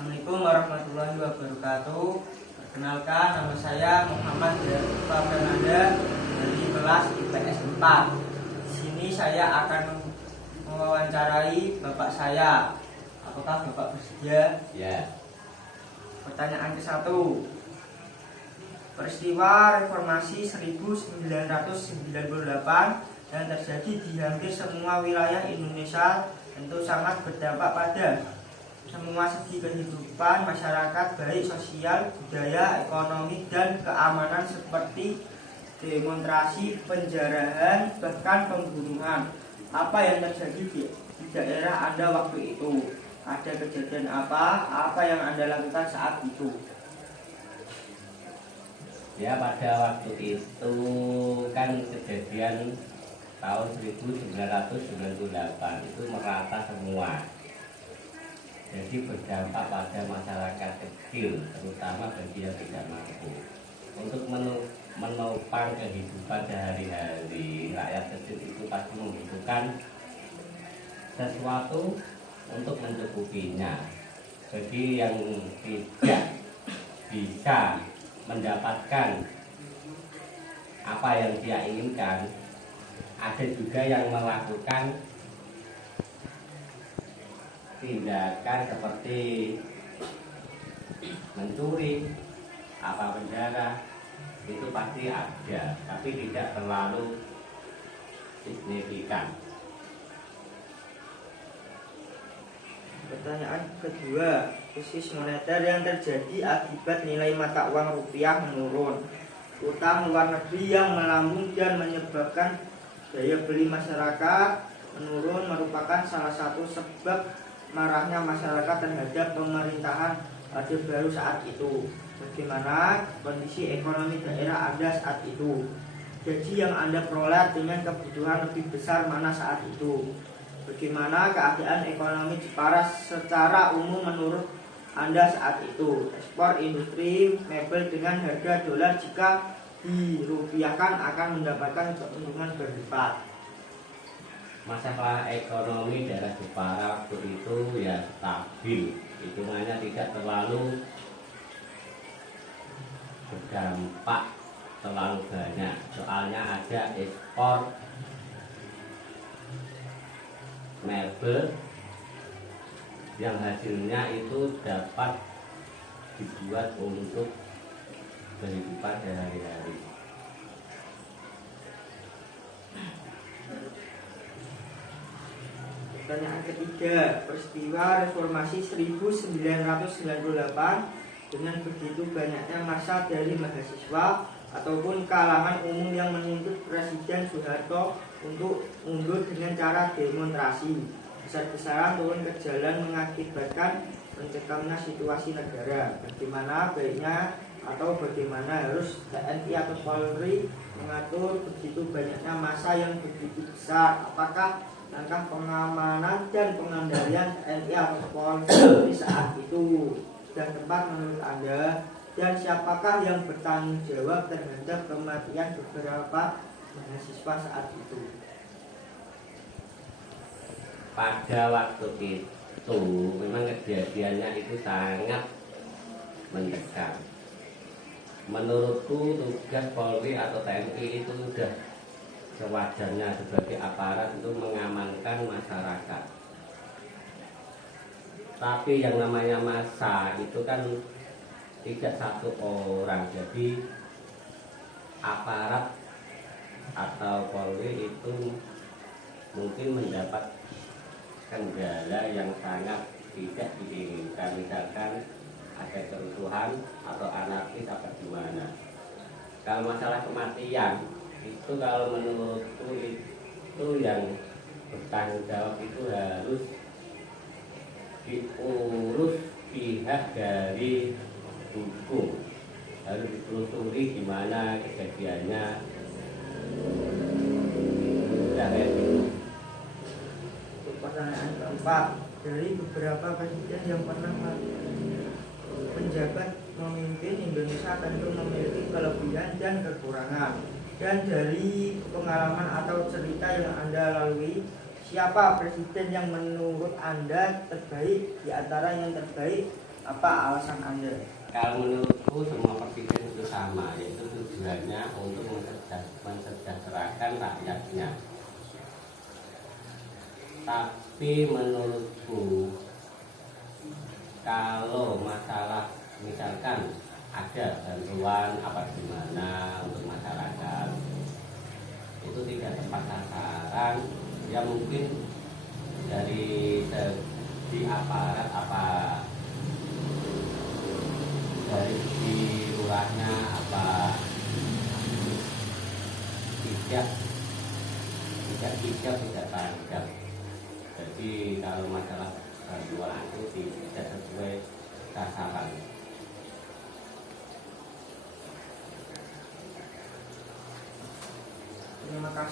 Assalamualaikum warahmatullahi wabarakatuh. Perkenalkan, nama saya Muhammad Fernanda dari kelas IPS 4. Di sini saya akan mewawancarai bapak saya. Apakah bapak bersedia? Ya. Pertanyaan ke-1. Peristiwa reformasi 1998 yang terjadi di hampir semua wilayah Indonesia tentu sangat berdampak pada semua segi kehidupan masyarakat, baik sosial, budaya, ekonomi, dan keamanan, seperti demonstrasi, penjarahan, bahkan pembunuhan. Apa yang terjadi di daerah Anda waktu itu? Ada kejadian apa? Apa yang Anda lakukan saat itu? Ya, pada waktu itu kan kejadian tahun 1998 itu merata semua. Jadi berdampak pada masyarakat kecil, terutama bagi yang tidak mampu. Untuk menopang kehidupan sehari-hari, rakyat kecil itu pasti membutuhkan sesuatu untuk mencukupinya. Bagi yang tidak bisa mendapatkan apa yang dia inginkan, ada juga yang melakukan tindakan seperti mencuri, apa penjara, itu pasti ada, tapi tidak terlalu signifikan. Pertanyaan kedua, krisis moneter yang terjadi akibat nilai mata uang rupiah menurun, utang luar negeri yang melambung dan menyebabkan daya beli masyarakat menurun merupakan salah satu sebab marahnya masyarakat terhadap pemerintahan Orde Baru saat itu. Bagaimana kondisi ekonomi daerah Anda saat itu? Gaji yang Anda peroleh dengan kebutuhan lebih besar mana saat itu? Bagaimana keadaan ekonomi Jepara secara umum menurut Anda saat itu? Ekspor industri mebel dengan harga dolar jika dirupiahkan akan mendapatkan keuntungan berlipat. Masalah ekonomi daerah Jepara waktu itu ya stabil, hitungannya tidak terlalu berdampak terlalu banyak. Soalnya ada ekspor mebel yang hasilnya itu dapat dibuat untuk kehidupan sehari-hari. Pertanyaan ketiga, peristiwa reformasi 1998 dengan begitu banyaknya massa dari mahasiswa ataupun kalangan umum yang menuntut Presiden Soeharto untuk mundur dengan cara demonstrasi besar-besaran turun ke jalan mengakibatkan mencekramnya situasi negara. Bagaimana baiknya atau bagaimana harus TNI atau Polri mengatur begitu banyaknya massa yang begitu besar? Apakah langkah pengamanan dan pengendalian TNI atau Polri saat itu sudah tepat menurut Anda? Dan siapakah yang bertanggung jawab terhadap kematian beberapa mahasiswa saat itu? Pada waktu itu memang kejadiannya itu sangat mencekam. Menurutku tugas Polri atau TNI itu sudah sewajarnya sebagai aparat untuk mengamankan masyarakat. Tapi yang namanya massa itu kan tidak satu orang, jadi aparat atau Polri itu mungkin mendapat kendala yang sangat tidak diinginkan, misalkan ada kerusuhan atau anarkis apa gimana. Kalau masalah kematian itu, kalau menurutku itu yang bertanggung jawab itu harus diurus pihak dari hukum, harus ditelusuri gimana kejadiannya. Pertanyaan keempat, dari beberapa presiden yang pernah menjabat memimpin Indonesia tentu memiliki kelebihan dan kekurangan. Dan dari pengalaman atau cerita yang Anda lalui, siapa presiden yang menurut Anda terbaik di antara yang terbaik Apa alasan Anda? Kalau menurutku semua presiden itu sama, yaitu tujuannya untuk mensejahterakan rakyatnya. Tapi menurutku kalau masalah misalkan ada bantuan apa gimana untuk masyarakat itu tidak tepat sasaran, ya mungkin dari segi aparat apa dari segi lurahnya apa tidak tanggap. Jadi kalau masalah bantuan itu tidak sesuai sasaran. Terima kasih.